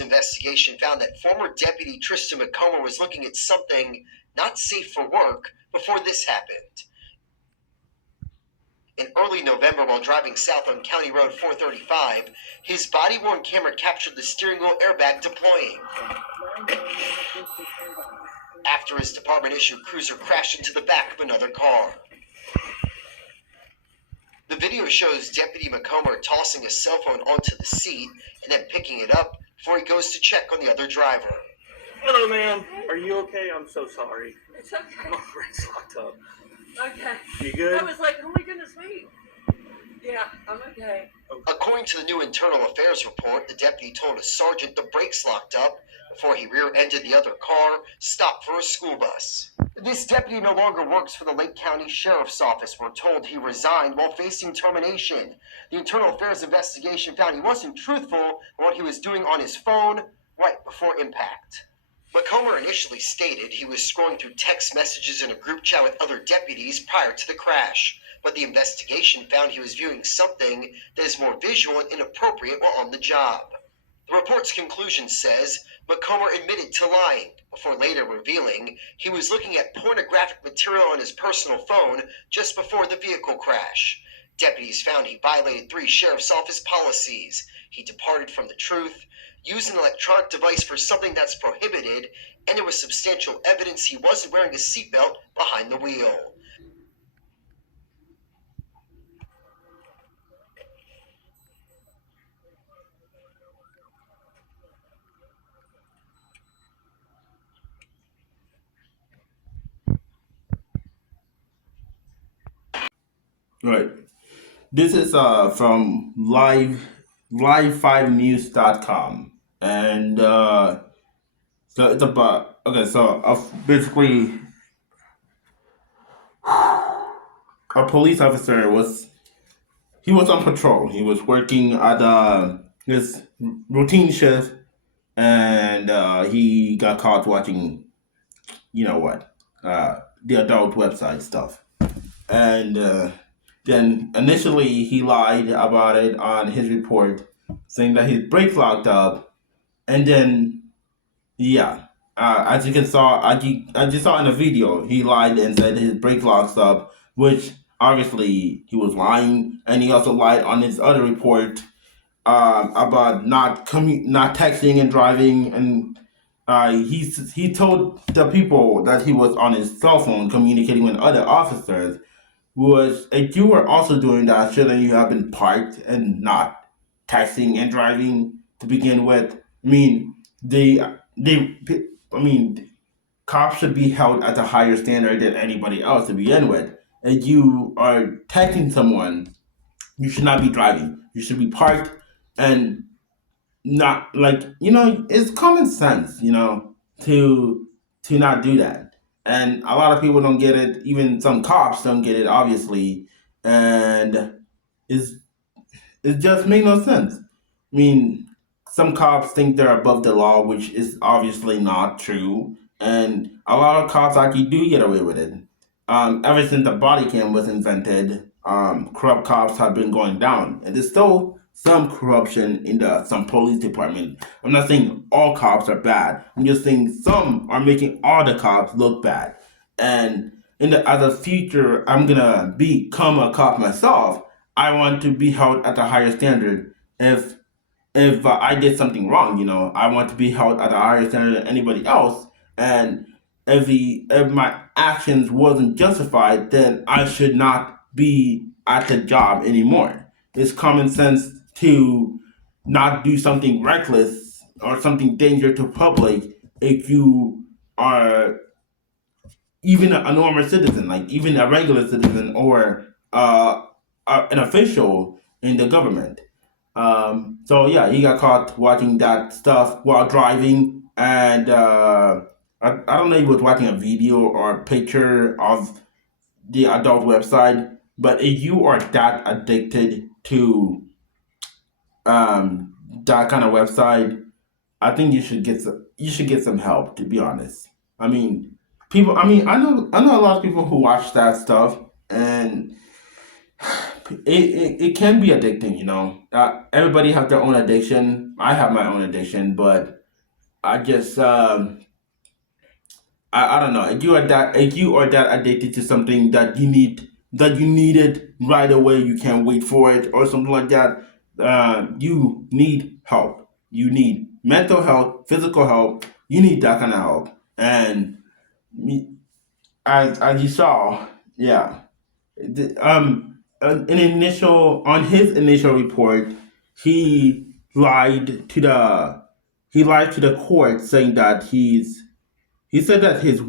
Investigation found that former Deputy Tristan McComber was looking at something not safe for work before this happened. In early November, while driving south on County Road 435, his body-worn camera captured the steering wheel airbag deploying. After his department-issued cruiser crashed into the back of another car. The video shows Deputy McComber tossing a cell phone onto the seat and then picking it up before he goes to check on the other driver. Hello, ma'am. Are you okay? I'm so sorry. It's okay. My brain's locked up. Okay. You good? I was like, oh my goodness, wait. Yeah, I'm okay. According to the new internal affairs report, the deputy told a sergeant the brakes locked up before he rear-ended the other car, stopped for a school bus. This deputy no longer works for the Lake County Sheriff's Office. We're told he resigned while facing termination. The internal affairs investigation found he wasn't truthful on what he was doing on his phone right before impact. McComber initially stated he was scrolling through text messages in a group chat with other deputies prior to the crash, but the investigation found he was viewing something that is more visual and inappropriate while on the job. The report's conclusion says McComber admitted to lying, before later revealing he was looking at pornographic material on his personal phone just before the vehicle crash. Deputies found he violated 3 sheriff's office policies. He departed from the truth, used an electronic device for something that's prohibited, and there was substantial evidence he wasn't wearing a seatbelt behind the wheel. Right. This is from live5news.com, and so it's about basically a police officer was on patrol. He was working at his routine shift, and he got caught watching, the adult website stuff, and. Then initially he lied about it on his report, saying that his brakes locked up, and then as you can saw, I just saw in the video, he lied and said his brake locked up, which obviously he was lying, and he also lied on his other report about not texting and driving, and he told the people that he was on his cell phone communicating with other officers. Was if you were also doing that, shouldn't you have been parked and not texting and driving to begin with? I mean, cops should be held at a higher standard than anybody else to begin with. And you are texting someone, you should not be driving. You should be parked and not it's common sense, to not do that. And a lot of people don't get it. Even some cops don't get it, obviously, and it just made no sense. I mean, some cops think they're above the law, which is obviously not true, and a lot of cops actually do get away with it. Ever since the body cam was invented, corrupt cops have been going down, and there's still some corruption in some police department. I'm not saying all cops are bad. I'm just saying some are making all the cops look bad. And as a future, I'm gonna become a cop myself. I want to be held at a higher standard. If I did something wrong, I want to be held at a higher standard than anybody else. And if my actions wasn't justified, then I should not be at the job anymore. It's common sense to not do something reckless or something dangerous to public if you are even a normal citizen, like even a regular citizen or an official in the government. So yeah, he got caught watching that stuff while driving, and I don't know if he was watching a video or a picture of the adult website, but if you are that addicted to that kind of website, I think you should get some help. To be honest, I mean, people. I mean, I know a lot of people who watch that stuff, and it can be addicting. Everybody has their own addiction, I have my own addiction, but I just I don't know. If you are that addicted to something that you need it right away, you can't wait for it or something like that. You need help. You need mental health, physical help. You need that kind of help. And me, as you saw, yeah. An initial on his initial report, he lied to the he lied to the court saying that he said that his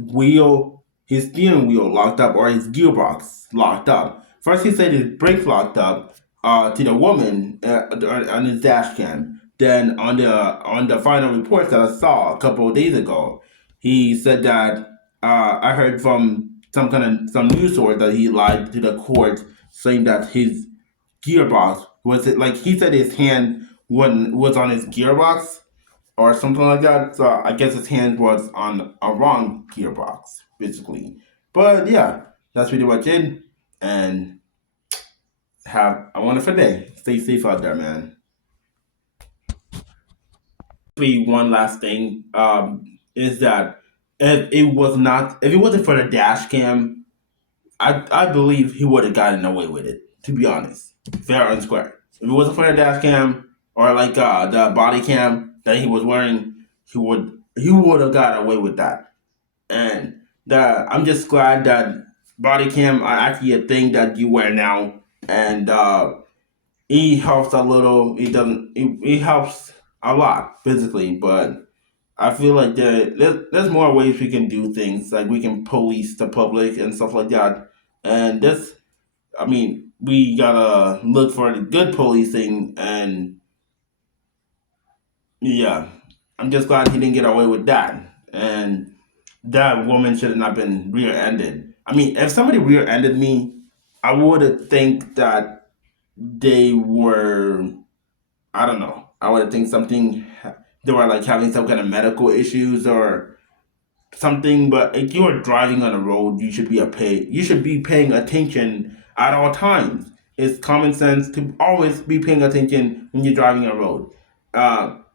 steering wheel locked up or his gearbox locked up. First, he said his brakes locked up to the woman on his dash cam. Then on the final report that I saw a couple of days ago, he said that I heard from some news source that he lied to the court, saying that his gearbox was it like he said his hand was on his gearbox or something like that. So I guess his hand was on a wrong gearbox, basically. But yeah, that's pretty much it. And have a wonderful day. Stay safe out there, man. One last thing is that if it wasn't for the dash cam, I believe he would have gotten away with it. To be honest, fair and square. If it wasn't for the dash cam or like the body cam that he was wearing, he would have got away with that. And I'm just glad that body cam are actually a thing that you wear now, and it helps a little. It doesn't. It helps a lot physically, but I feel like there's more ways we can do things. Like we can police the public and stuff like that. And this, I mean, we gotta look for the good policing. And yeah, I'm just glad he didn't get away with that. And that woman should have not been rear-ended. I mean, if somebody rear-ended me, I would think that they were, I don't know. I would think something they were like having some kind of medical issues or something. But if you are driving on the road, you should be paying attention at all times. It's common sense to always be paying attention when you're driving a road.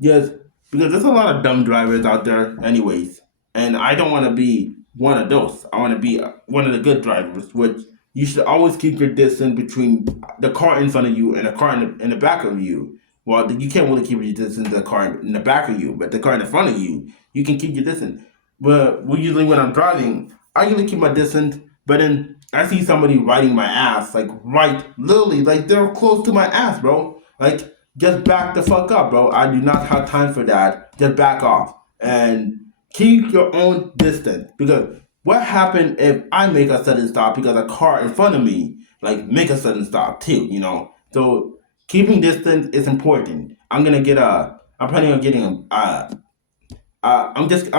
Yes, because there's a lot of dumb drivers out there, anyways, and I don't want to be one of those. I want to be one of the good drivers, which you should always keep your distance between the car in front of you and the car in the back of you. Well, you can't really keep your distance to the car in the back of you, but the car in front of you, you can keep your distance. But usually when I'm driving, I usually keep my distance. But then I see somebody riding my ass, like right, literally, like they're close to my ass, bro. Like just back the fuck up, bro. I do not have time for that. Just back off and keep your own distance. Because what happened if I make a sudden stop because a car in front of me like make a sudden stop too? You know. So keeping distance is important. I'm planning on getting I'm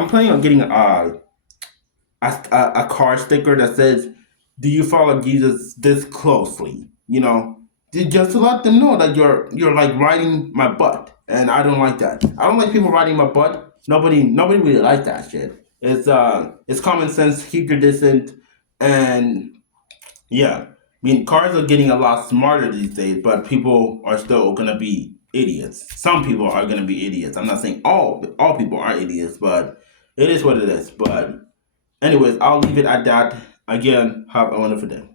planning on getting a car sticker that says, "Do you follow Jesus this closely?" You know, just to let them know that you're like riding my butt, and I don't like that. I don't like people riding my butt. Nobody really like that shit. It's common sense. Keep your distance, and yeah, I mean cars are getting a lot smarter these days, but people are still gonna be idiots. Some people are gonna be idiots. I'm not saying all people are idiots, but it is what it is. But anyways, I'll leave it at that. Again, have a wonderful day.